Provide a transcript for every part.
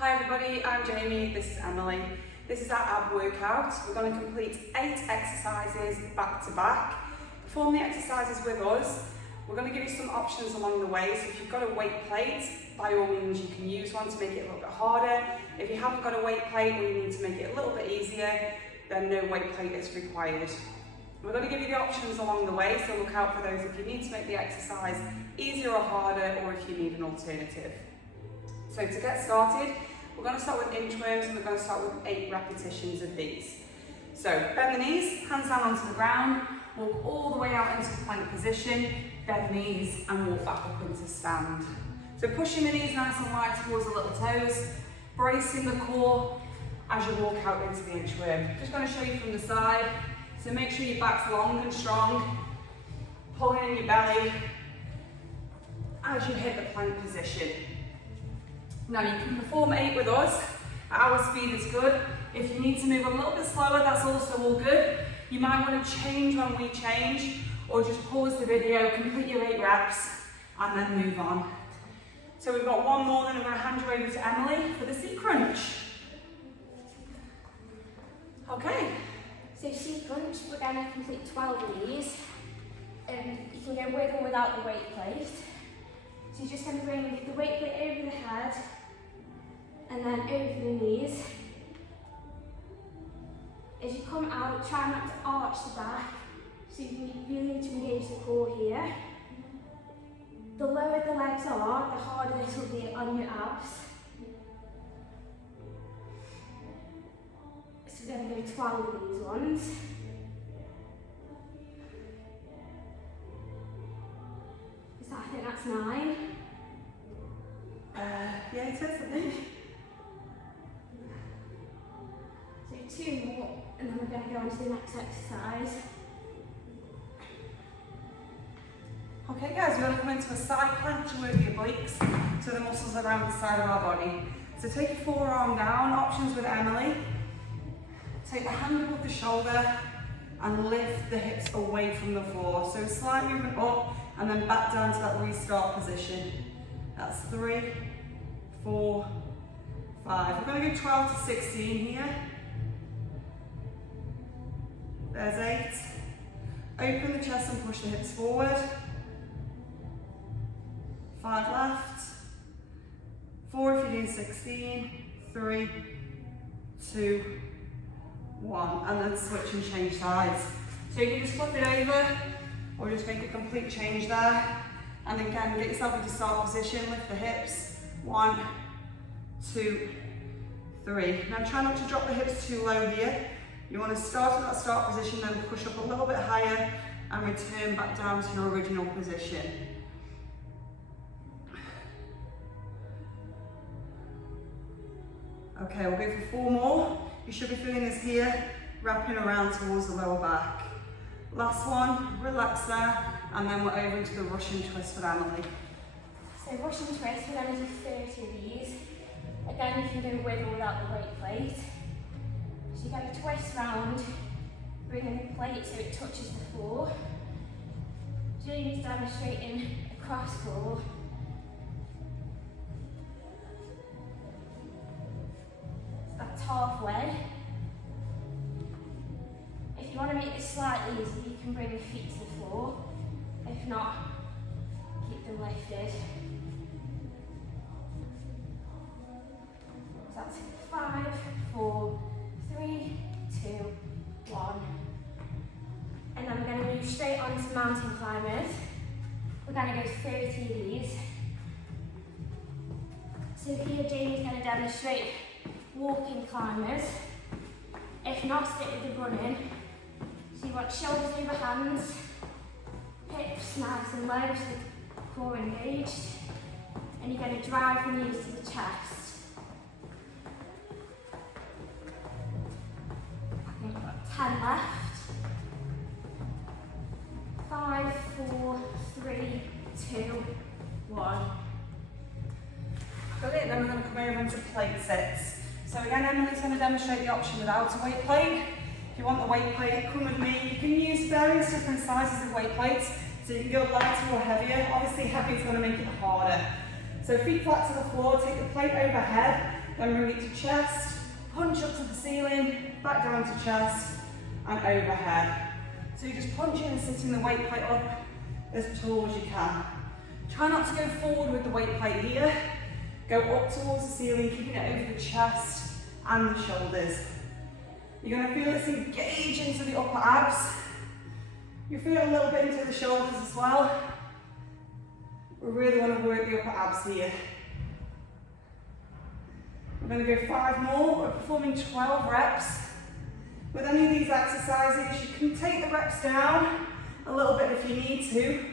Hi everybody, I'm Jamie, this is Emily. This is our ab workout. We're going to complete 8 exercises back to back. Perform the exercises with us. We're going to give you some options along the way, so if you've got a weight plate, by all means you can use one to make it a little bit harder. If you haven't got a weight plate or you need to make it a little bit easier, then no weight plate is required. We're going to give you the options along the way, so look out for those if you need to make the exercise easier or harder, or if you need an alternative. So to get started, we're going to start with inchworms and we're going to start with 8 repetitions of these. So bend the knees, hands down onto the ground, walk all the way out into the plank position, bend the knees and walk back up into stand. So pushing the knees nice and wide towards the little toes, bracing the core as you walk out into the inchworm. Just going to show you from the side, so make sure your back's long and strong, pulling in your belly as you hit the plank position. Now you can perform 8 with us, our speed is good. If you need to move a little bit slower, that's also all good. You might want to change when we change, or just pause the video, complete your 8 reps, and then move on. So we've got one more, then I'm going to hand you over to Emily for the seat crunch. Okay, so seat crunch, we're going to complete 12 of these. You can go with or without the weight plate. So you're just going to bring the weight plate over the head, and then over the knees. As you come out, try not to arch the back, so you really need to engage the core here. The lower the legs are, the harder this will be on your abs. So we're going to go 12 of these ones. I think that's 9. Yeah, it is, I think. So 2 more, and then we're going to go on to the next exercise. Okay guys, we're going to come into a side plank to work your obliques, so the muscles around the side of our body. So take your forearm down, options with Emily. Take the hand above the shoulder and lift the hips away from the floor. So slight movement up and then back down to that restart position. That's 3, 4, 5. We're going to go 12 to 16 here. There's 8. Open the chest and push the hips forward. 5 left. 4 if you're doing 16. 3, 2, 1. And then switch and change sides. So you can just flip it over or just make a complete change there. And again, get yourself into start position, lift the hips. 1, 2, 3. Now try not to drop the hips too low here. You want to start in that start position, then push up a little bit higher and return back down to your original position. Okay, we'll go for 4 more. You should be feeling this here, wrapping around towards the lower back. Last one, relax there, and then we're over into the Russian twist with Emily. So Russian twist, we're going to do 30 of these. Again, you can do with or without the weight plate. So you're going to twist round, bringing the plate so it touches the floor. Jamie's demonstrating a cross crawl. So that's halfway. If you want to make this slightly easier, you can bring the feet to the floor. If not, keep them lifted. So that's 5, 4, 3, 2, 1. And then we're going to move straight on to mountain climbers. We're going to go 30 of these. So here Jamie's going to demonstrate walking climbers. If not, stick with the running. So you want shoulders over hands, hips nice and low, so the core engaged. And you're going to drive the knees to the chest. I think we've got 10 left. 5, 4, 3, 2, 1. Brilliant, then we're going to come over into plate sits. So again, Emily's going to demonstrate the option without a weight plate. If you want the weight plate, come with me. You can use various different sizes of weight plates, so you can go lighter or heavier. Obviously heavy is going to make it harder. So So feet flat to the floor, take the plate overhead, then bring it to chest, punch up to the ceiling, back down to chest, and overhead. So you're just punching and sitting the weight plate up as tall as you can. Try not to go forward with the weight plate here. Go up towards the ceiling, keeping it over the chest and the shoulders. You're going to feel this engage into the upper abs. You feel a little bit into the shoulders as well. We really want to work the upper abs here. We're going to go 5 more. We're performing 12 reps. With any of these exercises, you can take the reps down a little bit if you need to,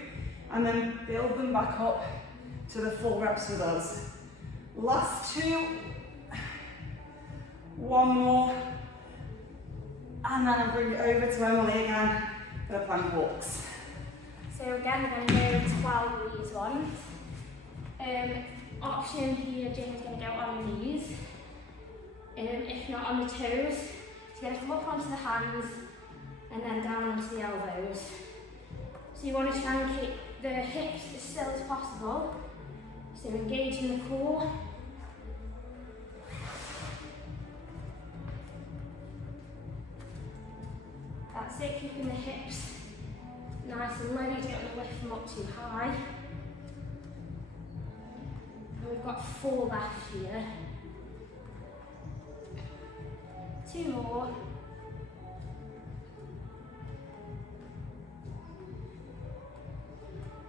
and then build them back up to the full reps with us. Last 2. 1 more. And then I'll bring it over to Emily again for the plank walks. So again, we're going to go 12 of these ones. Option here, Jamie's going to go on the knees. If not on the toes. So you're going to come up onto the hands and then down onto the elbows. So you want to try and keep the hips as still as possible. So engaging the core. That's it, keeping the hips nice and low. You don't want to lift them up too high. And we've got 4 left here. 2 more.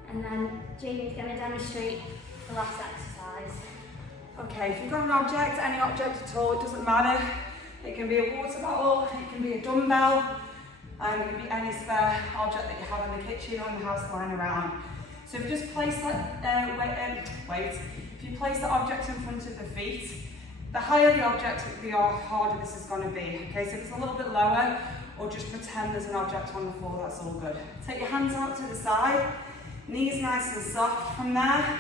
And then Jamie's going to demonstrate the last exercise. Okay, if you've got an object, any object at all, it doesn't matter. It can be a water bottle, it can be a dumbbell, and it can be any spare object that you have in the kitchen or in the house lying around. So if you just place that if you place the object in front of the feet, the higher the object, the harder this is going to be. Okay, so if it's a little bit lower, or just pretend there's an object on the floor, that's all good. Take your hands out to the side, knees nice and soft. From there,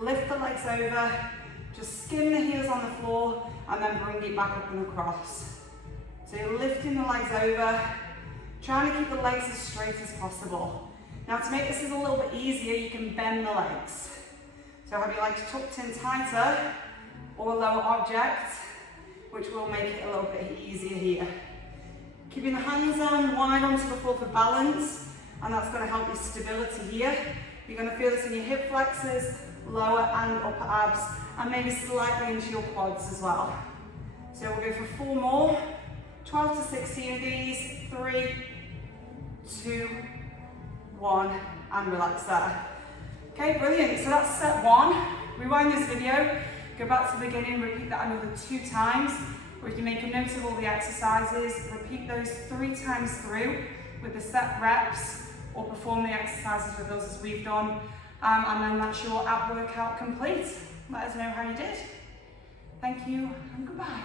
lift the legs over, just skim the heels on the floor, and then bring it back up and across. So you're lifting the legs over, trying to keep the legs as straight as possible. Now to make this a little bit easier, you can bend the legs. So have your legs tucked in tighter, or a lower object, which will make it a little bit easier here. Keeping the hands down wide onto the floor for balance, and that's going to help your stability here. You're going to feel this in your hip flexors, lower and upper abs, and maybe slightly into your quads as well. So we'll go for 4 more, 12 to 16 of these, 3, 2, 1, and relax there. Okay, brilliant. So that's set 1. Rewind this video, go back to the beginning, repeat that another 2 times, or if you make a note of all the exercises, repeat those 3 times through with the set reps, or perform the exercises with us as we've done, and then that's your ab workout complete. Let us know how you did. Thank you, and goodbye.